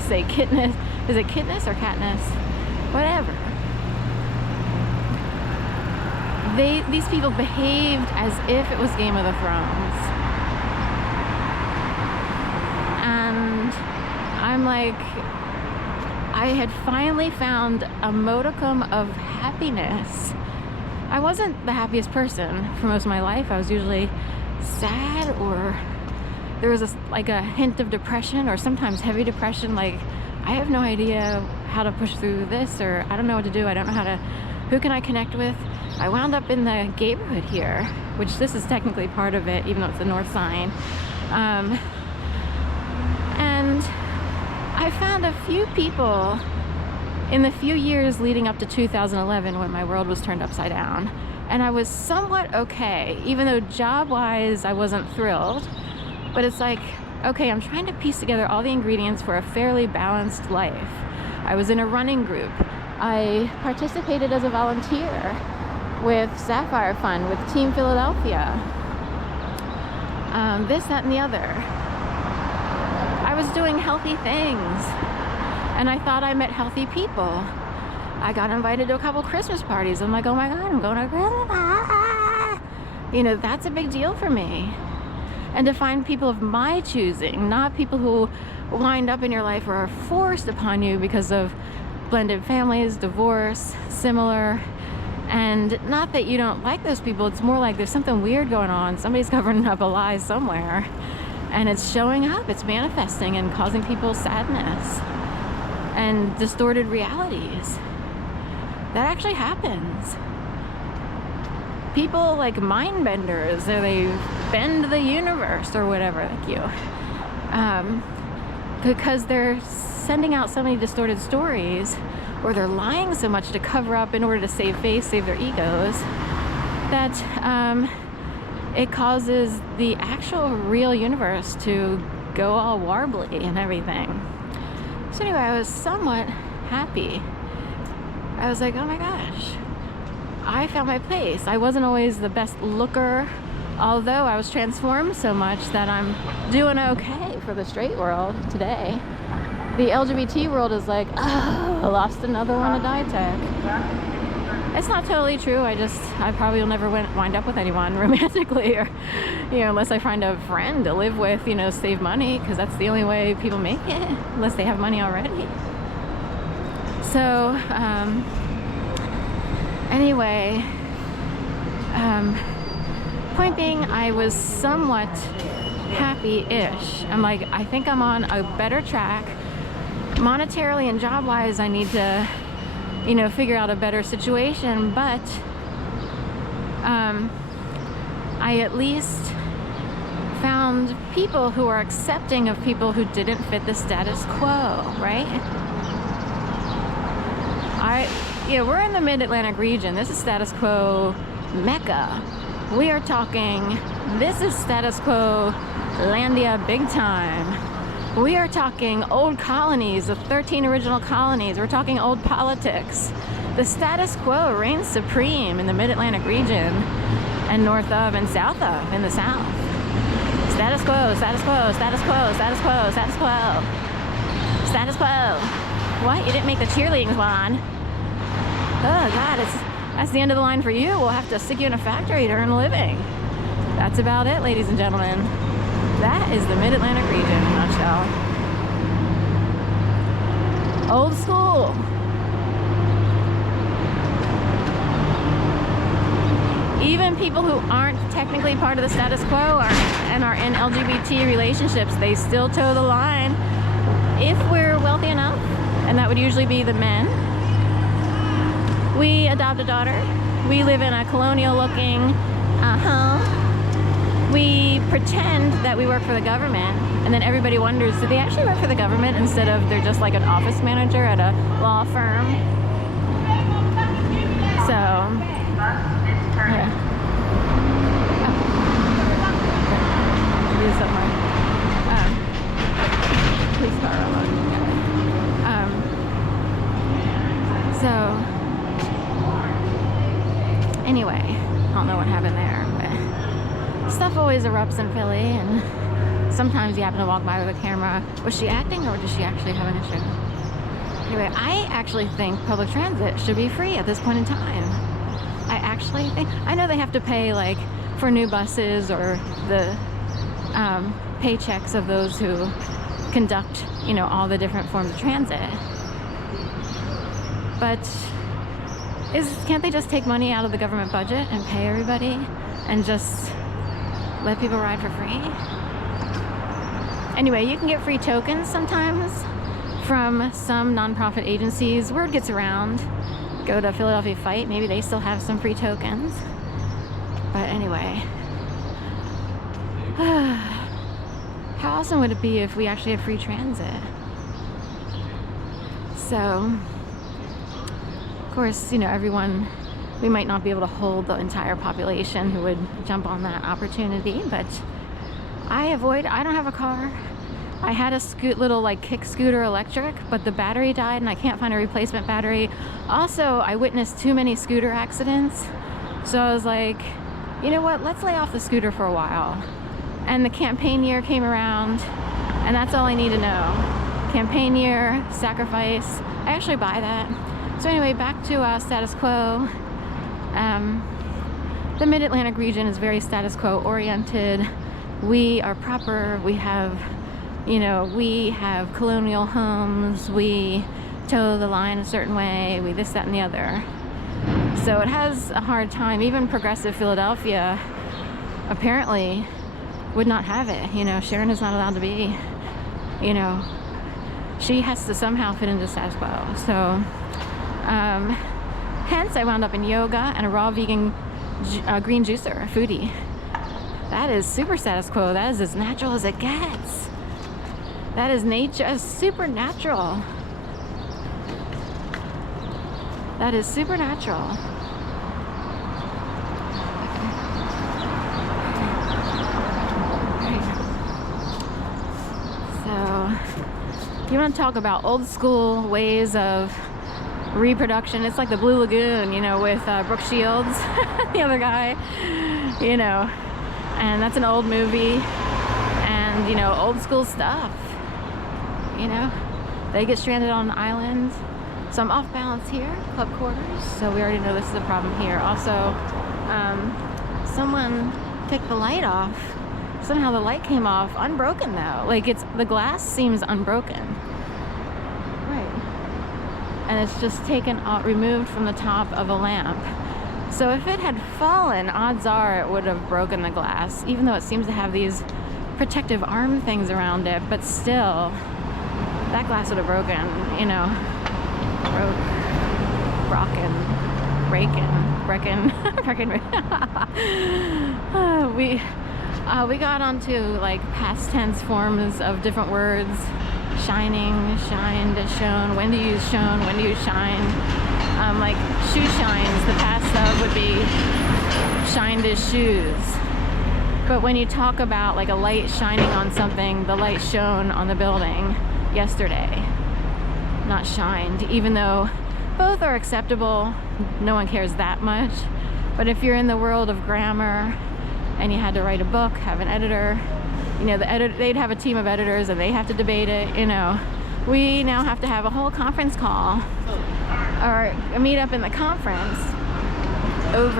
say, Katniss. Is it Katniss or Katniss? Whatever. These people behaved as if it was Game of the Thrones. And I'm like, I had finally found a modicum of happiness. I wasn't the happiest person for most of my life. I was usually sad, or there was a hint of depression, or sometimes heavy depression. Like, I have no idea how to push through this, or I don't know what to do. I don't know who can I connect with? I wound up in the neighborhood here, which this is technically part of it, even though it's the north sign. And I found a few people in the few years leading up to 2011 when my world was turned upside down. And I was somewhat okay, even though job-wise I wasn't thrilled. But it's like, okay, I'm trying to piece together all the ingredients for a fairly balanced life. I was in a running group. I participated as a volunteer with Sapphire Fund, with Team Philadelphia. This, that, and the other. I was doing healthy things, and I thought I met healthy people. I got invited to a couple Christmas parties. I'm like, oh my God, I'm going to Christmas. You know, that's a big deal for me. And to find people of my choosing, not people who wind up in your life or are forced upon you because of blended families, divorce, similar. And not that you don't like those people, it's more like there's something weird going on. Somebody's covering up a lie somewhere, and it's showing up, it's manifesting and causing people sadness and distorted realities. That actually happens. People like mind benders, or they bend the universe or whatever, like you. Because they're sending out so many distorted stories, or they're lying so much to cover up in order to save face, save their egos, that it causes the actual real universe to go all warbly and everything. So anyway, I was somewhat happy. I was like, oh my gosh, I found my place. I wasn't always the best looker, although I was transformed so much that I'm doing okay for the straight world today. The LGBT world is like, oh, I lost another one to Dietech. It's not totally true. I probably will never wind up with anyone romantically, or, you know, unless I find a friend to live with, you know, save money, because that's the only way people make it, unless they have money already. So, anyway, point being, I was somewhat happy-ish. I'm like, I think I'm on a better track. Monetarily and job-wise, I need to, you know, figure out a better situation, but I at least found people who are accepting of people who didn't fit the status quo, right? We're in the Mid-Atlantic region. This is status quo Mecca. We are talking, this is status quo Landia big time. We are talking old colonies, the 13 original colonies. We're talking old politics. The status quo reigns supreme in the Mid-Atlantic region and north of and south of in the South. Status quo, status quo, status quo, status quo, status quo. Status quo. What? You didn't make the cheerleading one. Oh God, that's the end of the line for you. We'll have to stick you in a factory to earn a living. That's about it, ladies and gentlemen. That is the Mid-Atlantic region in a nutshell. Old school. Even people who aren't technically part of the status quo and are in LGBT relationships, they still toe the line if we're wealthy enough, and that would usually be the men. We adopt a daughter. We live in a colonial-looking home. We pretend that we work for the government, and then everybody wonders, do they actually work for the government instead of they're just like an office manager at a law firm? So, yeah. Police car alone. So, anyway, I don't know what happened there, but stuff always erupts in Philly, and sometimes you happen to walk by with a camera. Was she acting or did she actually have an issue? Anyway, I actually think public transit should be free at this point in time. I actually think, I know they have to pay like for new buses or the paychecks of those who conduct, you know, all the different forms of transit. But can't they just take money out of the government budget and pay everybody and just let people ride for free? Anyway, you can get free tokens sometimes from some nonprofit agencies. Word gets around. Go to Philadelphia Fight, maybe they still have some free tokens. But anyway, how awesome would it be if we actually had free transit? So, of course, you know, everyone, we might not be able to hold the entire population who would jump on that opportunity, but I don't have a car. I had a little like kick scooter electric, but the battery died and I can't find a replacement battery. Also, I witnessed too many scooter accidents. So I was like, you know what, let's lay off the scooter for a while. And the campaign year came around and that's all I need to know. Campaign year, sacrifice, I actually buy that. So anyway, back to status quo. The Mid-Atlantic region is very status quo oriented. We are proper, we have, you know, we have colonial homes, we toe the line a certain way, we this, that, and the other. So it has a hard time. Even progressive Philadelphia apparently would not have it. You know, Sharon is not allowed to be, you know, she has to somehow fit into status quo. So, hence I wound up in yoga and a raw vegan green juicer, a foodie. That is super status quo. That is as natural as it gets. That is nature, supernatural. That is supernatural. So, you want to talk about old school ways of reproduction? It's like the Blue Lagoon, you know, with Brooke Shields, the other guy, you know, and that's an old movie, and, you know, old school stuff, you know, they get stranded on an island. So I'm off balance here, club quarters, so we already know this is a problem here. Also, someone took the light off. Somehow the light came off, unbroken though. Like the glass seems unbroken. Right. And it's just taken out, removed from the top of a lamp. So if it had fallen, odds are it would have broken the glass, even though it seems to have these protective arm things around it, but still, that glass would have broken, you know. We got onto like past tense forms of different words. Shining, shined, shone. When to use shone, when to use shine. Like shoe shines, the past of would be shined as shoes. But when you talk about like a light shining on something, the light shone on the building yesterday, not shined, even though both are acceptable. No one cares that much. But if you're in the world of grammar and you had to write a book, have an editor, you know, they'd have a team of editors and they have to debate it, you know. We now have to have a whole conference call or a meet up in the conference over